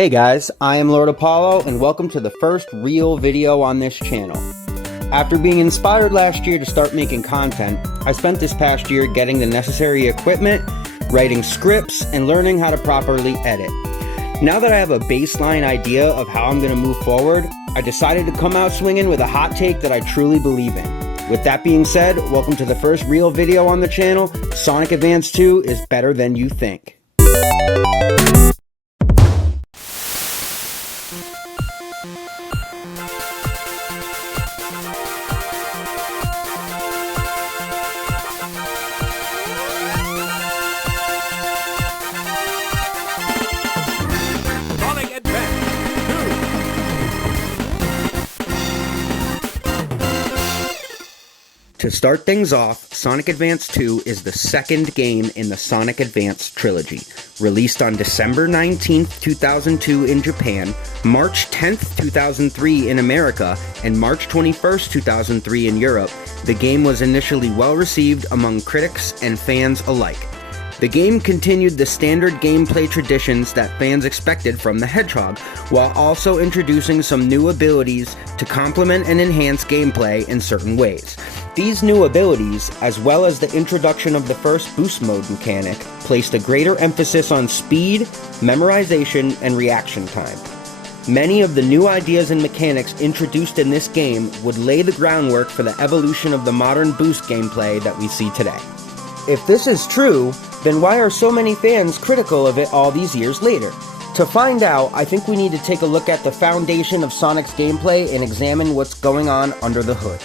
Hey guys, Iamlordapollo and welcome to the first real video on this channel. After being inspired last year to start making content, I spent this past year getting the necessary equipment, writing scripts, and learning how to properly edit. Now that I have a baseline idea of how I'm going to move forward, I decided to come out swinging with a hot take that I truly believe in. With that being said, welcome to the first real video on the channel. Sonic Advance 2 is better than you think. To start things off, Sonic Advance 2 is the second game in the Sonic Advance trilogy. Released on December 19th, 2002 in Japan, March 10th, 2003 in America, and March 21st, 2003 in Europe, the game was initially well received among critics and fans alike. The game continued the standard gameplay traditions that fans expected from the Hedgehog, while also introducing some new abilities to complement and enhance gameplay in certain ways. These new abilities, as well as the introduction of the first boost mode mechanic, placed a greater emphasis on speed, memorization, and reaction time. Many of the new ideas and mechanics introduced in this game would lay the groundwork for the evolution of the modern boost gameplay that we see today. If this is true, then why are so many fans critical of it all these years later? To find out, I think we need to take a look at the foundation of Sonic's gameplay and examine what's going on under the hood.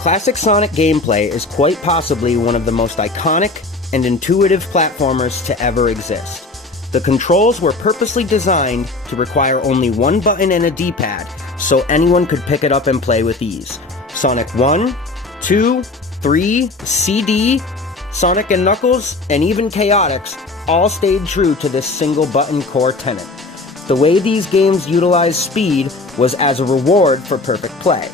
Classic Sonic gameplay is quite possibly one of the most iconic and intuitive platformers to ever exist. The controls were purposely designed to require only one button and a D-pad, so anyone could pick it up and play with ease. Sonic 1, 2, 3, CD, Sonic and Knuckles, and even Chaotix all stayed true to this single button core tenet. The way these games utilized speed was as a reward for perfect play.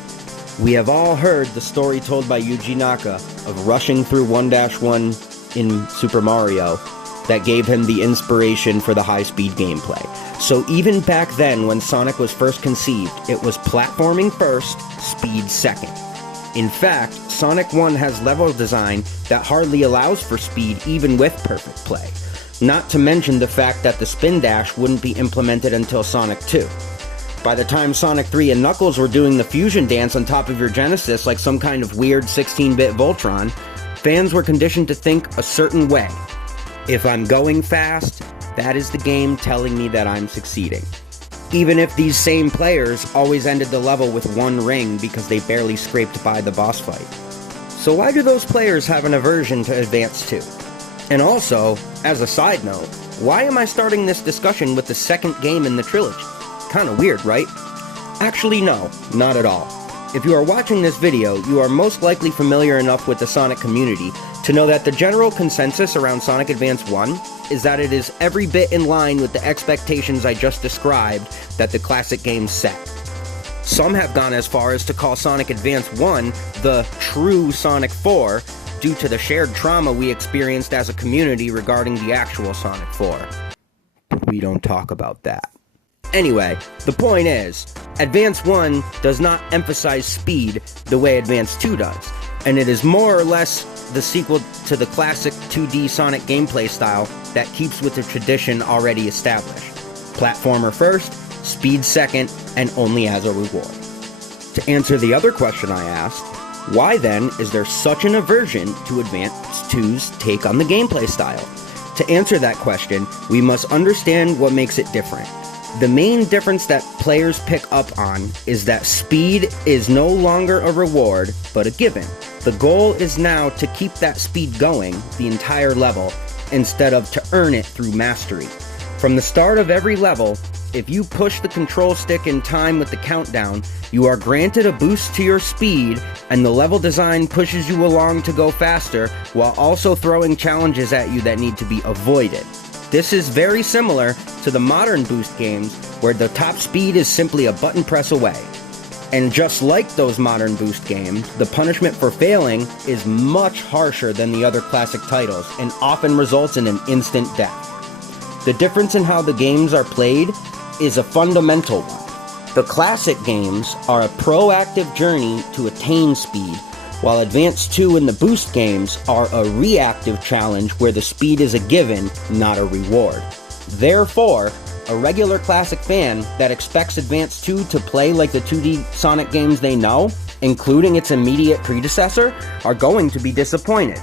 We have all heard the story told by Yuji Naka of rushing through 1-1 in Super Mario that gave him the inspiration for the high-speed gameplay. So even back then, when Sonic was first conceived, it was platforming first, speed second. In fact, Sonic 1 has level design that hardly allows for speed even with perfect play. Not to mention the fact that the spin dash wouldn't be implemented until Sonic 2. By the time Sonic 3 and Knuckles were doing the fusion dance on top of your Genesis like some kind of weird 16-bit Voltron, fans were conditioned to think a certain way. If I'm going fast, that is the game telling me that I'm succeeding. Even if these same players always ended the level with one ring because they barely scraped by the boss fight. So why do those players have an aversion to Advance 2? And also, as a side note, why am I starting this discussion with the second game in the trilogy? Kinda weird, right? Actually, no, not at all. If you are watching this video, you are most likely familiar enough with the Sonic community to know that the general consensus around Sonic Advance 1 is that it is every bit in line with the expectations I just described that the classic game set. Some have gone as far as to call Sonic Advance 1 the true Sonic 4 due to the shared trauma we experienced as a community regarding the actual Sonic 4. But we don't talk about that. Anyway, the point is, Advance 1 does not emphasize speed the way Advance 2 does, and it is more or less the sequel to the classic 2D Sonic gameplay style that keeps with the tradition already established. Platformer first, speed second, and only as a reward. To answer the other question I asked, why then is there such an aversion to Advance 2's take on the gameplay style? To answer that question, we must understand what makes it different. The main difference that players pick up on is that speed is no longer a reward, but a given. The goal is now to keep that speed going the entire level, instead of to earn it through mastery. From the start of every level, if you push the control stick in time with the countdown, you are granted a boost to your speed, and the level design pushes you along to go faster, while also throwing challenges at you that need to be avoided. This is very similar to the modern boost games, where the top speed is simply a button press away. And just like those modern boost games, the punishment for failing is much harsher than the other classic titles, and often results in an instant death. The difference in how the games are played is a fundamental one. The classic games are a proactive journey to attain speed, while Advance 2 and the Boost games are a reactive challenge where the speed is a given, not a reward. Therefore, a regular classic fan that expects Advance 2 to play like the 2D Sonic games they know, including its immediate predecessor, are going to be disappointed.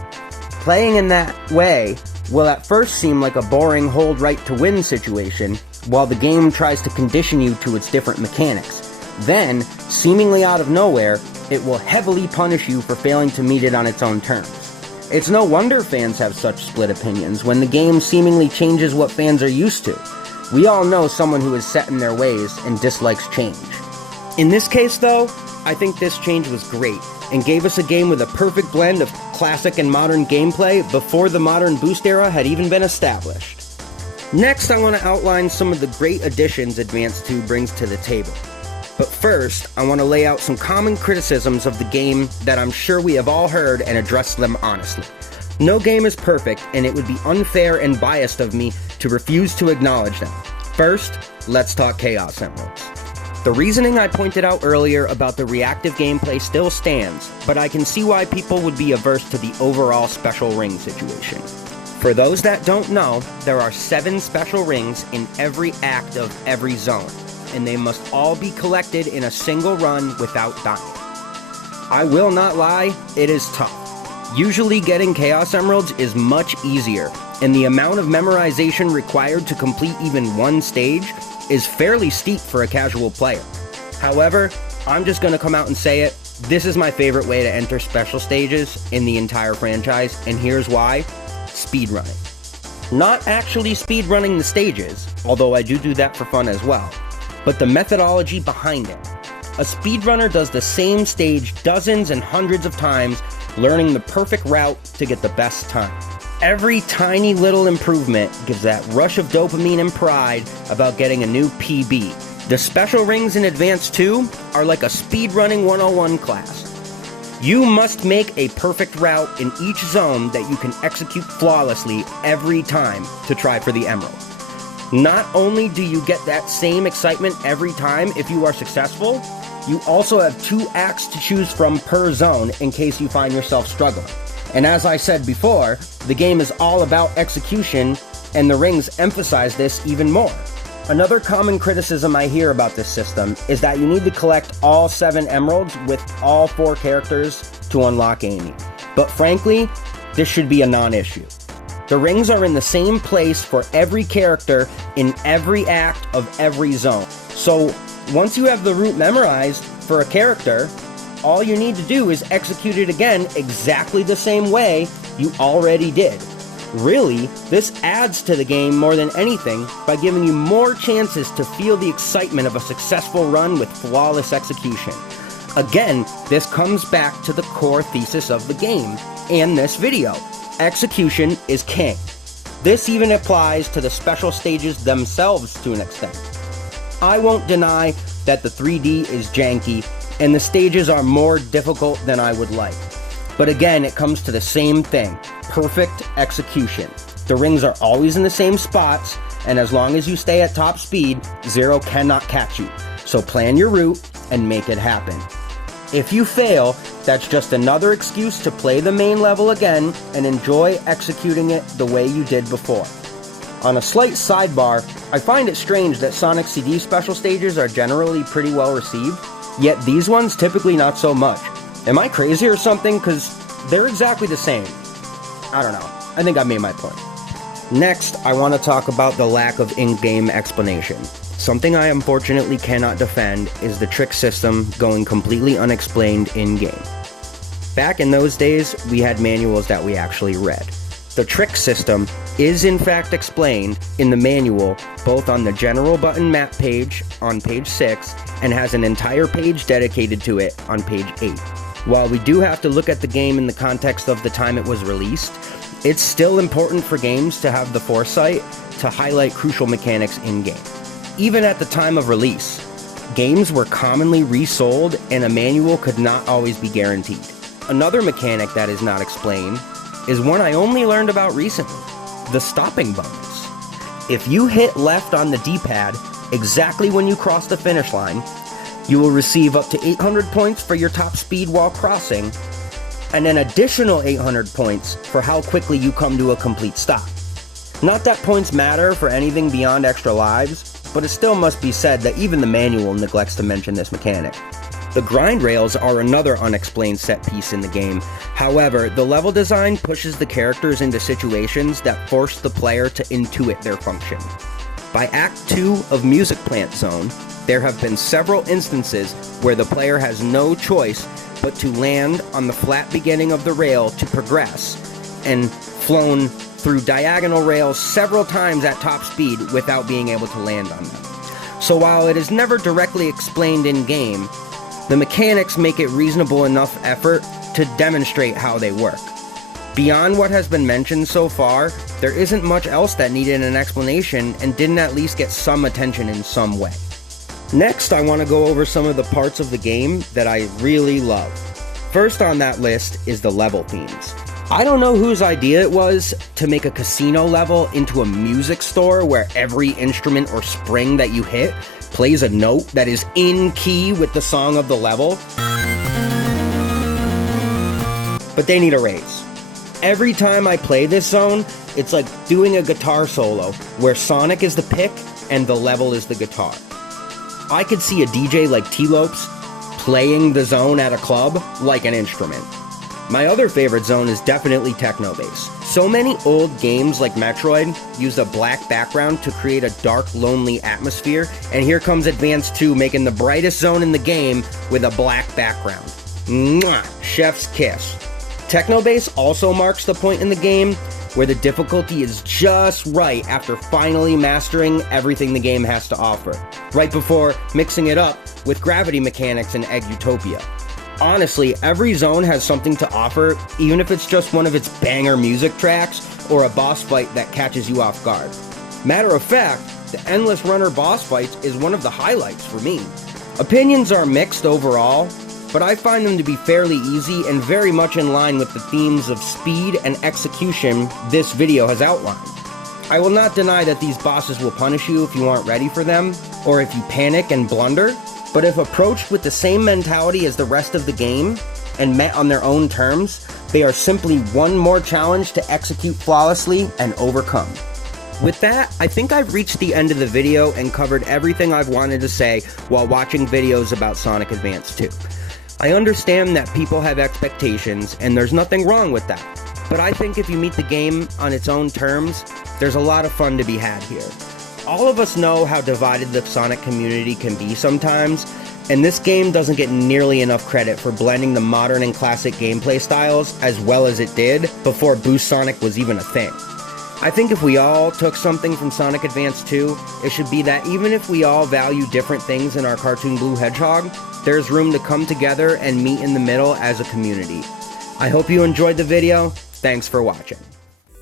Playing in that way will at first seem like a boring hold right to win situation, while the game tries to condition you to its different mechanics. Then, seemingly out of nowhere, it will heavily punish you for failing to meet it on its own terms. It's no wonder fans have such split opinions when the game seemingly changes what fans are used to. We all know someone who is set in their ways and dislikes change. In this case, though, I think this change was great and gave us a game with a perfect blend of classic and modern gameplay before the modern Boost era had even been established. Next, I want to outline some of the great additions Advance 2 brings to the table. But first, I want to lay out some common criticisms of the game that I'm sure we have all heard and address them honestly. No game is perfect, and it would be unfair and biased of me to refuse to acknowledge them. First, let's talk Chaos Emeralds. The reasoning I pointed out earlier about the reactive gameplay still stands, but I can see why people would be averse to the overall special ring situation. For those that don't know, there are 7 special rings in every act of every zone, and they must all be collected in a single run without dying. I will not lie, it is tough. Usually getting Chaos Emeralds is much easier, and the amount of memorization required to complete even one stage is fairly steep for a casual player. However, I'm just going to come out and say it, this is my favorite way to enter special stages in the entire franchise, and here's why: speedrunning. Not actually speedrunning the stages, although I do that for fun as well, but the methodology behind it. A speedrunner does the same stage dozens and hundreds of times, learning the perfect route to get the best time. Every tiny little improvement gives that rush of dopamine and pride about getting a new PB. The special rings in Advance 2 are like a speedrunning 101 class. You must make a perfect route in each zone that you can execute flawlessly every time to try for the emerald. Not only do you get that same excitement every time if you are successful, you also have 2 acts to choose from per zone in case you find yourself struggling. And as I said before, the game is all about execution, and the rings emphasize this even more. Another common criticism I hear about this system is that you need to collect all 7 emeralds with all 4 characters to unlock Amy. But frankly, this should be a non-issue. The rings are in the same place for every character in every act of every zone. So once you have the route memorized for a character, all you need to do is execute it again exactly the same way you already did. Really, this adds to the game more than anything by giving you more chances to feel the excitement of a successful run with flawless execution. Again, this comes back to the core thesis of the game and this video. Execution is king. This even applies to the special stages themselves to an extent. I won't deny that the 3D is janky and the stages are more difficult than I would like. But again, it comes to the same thing: perfect execution. The rings are always in the same spots, and as long as you stay at top speed, Zero cannot catch you. So plan your route and make it happen. If you fail, that's just another excuse to play the main level again and enjoy executing it the way you did before. On a slight sidebar, I find it strange that Sonic CD special stages are generally pretty well received, yet these ones typically not so much. Am I crazy or something? Because they're exactly the same. I don't know. I think I made my point. Next, I want to talk about the lack of in-game explanation. Something I unfortunately cannot defend is the trick system going completely unexplained in-game. Back in those days, we had manuals that we actually read. The trick system is in fact explained in the manual, both on the general button map page on page 6 and has an entire page dedicated to it on page 8. While we do have to look at the game in the context of the time it was released, it's still important for games to have the foresight to highlight crucial mechanics in-game. Even at the time of release, games were commonly resold and a manual could not always be guaranteed. Another mechanic that is not explained is one I only learned about recently: the stopping bonus. If you hit left on the D-pad, exactly when you cross the finish line. You will receive up to 800 points for your top speed while crossing, and an additional 800 points for how quickly you come to a complete stop. Not that points matter for anything beyond extra lives, but it still must be said that even the manual neglects to mention this mechanic. The grind rails are another unexplained set piece in the game. However, the level design pushes the characters into situations that force the player to intuit their function. By Act 2 of Music Plant Zone, there have been several instances where the player has no choice but to land on the flat beginning of the rail to progress, and flown through diagonal rails several times at top speed without being able to land on them. So while it is never directly explained in-game, the mechanics make it reasonable enough effort to demonstrate how they work. Beyond what has been mentioned so far, there isn't much else that needed an explanation and didn't at least get some attention in some way. Next, I want to go over some of the parts of the game that I really love. First on that list is the level themes. I don't know whose idea it was to make a casino level into a music store where every instrument or spring that you hit plays a note that is in key with the song of the level. But they need a raise. Every time I play this zone, it's like doing a guitar solo where Sonic is the pick and the level is the guitar. I could see a DJ like T-Lopes playing the zone at a club like an instrument. My other favorite zone is definitely Techno Bass. So many old games like Metroid used a black background to create a dark, lonely atmosphere, and here comes Advance 2 making the brightest zone in the game with a black background. Mwah! Chef's kiss. Techno Bass also marks the point in the game where the difficulty is just right after finally mastering everything the game has to offer, right before mixing it up with gravity mechanics in Egg Utopia. Honestly, every zone has something to offer, even if it's just one of its banger music tracks or a boss fight that catches you off guard. Matter of fact, the Endless Runner boss fights is one of the highlights for me. Opinions are mixed overall, but I find them to be fairly easy and very much in line with the themes of speed and execution this video has outlined. I will not deny that these bosses will punish you if you aren't ready for them, or if you panic and blunder, but if approached with the same mentality as the rest of the game, and met on their own terms, they are simply one more challenge to execute flawlessly and overcome. With that, I think I've reached the end of the video and covered everything I've wanted to say while watching videos about Sonic Advance 2. I understand that people have expectations, and there's nothing wrong with that, but I think if you meet the game on its own terms, there's a lot of fun to be had here. All of us know how divided the Sonic community can be sometimes, and this game doesn't get nearly enough credit for blending the modern and classic gameplay styles as well as it did before Boost Sonic was even a thing. I think if we all took something from Sonic Advance 2, it should be that even if we all value different things in our Cartoon Blue Hedgehog, there's room to come together and meet in the middle as a community. I hope you enjoyed the video. Thanks for watching.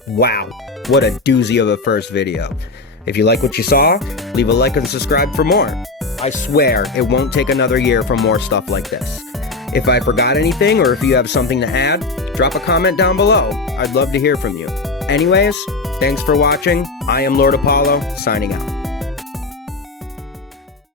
Wow, what a doozy of a first video. If you like what you saw, leave a like and subscribe for more. I swear it won't take another year for more stuff like this. If I forgot anything or if you have something to add, drop a comment down below. I'd love to hear from you. Anyways, thanks for watching. I am Iamlordapollo, signing out.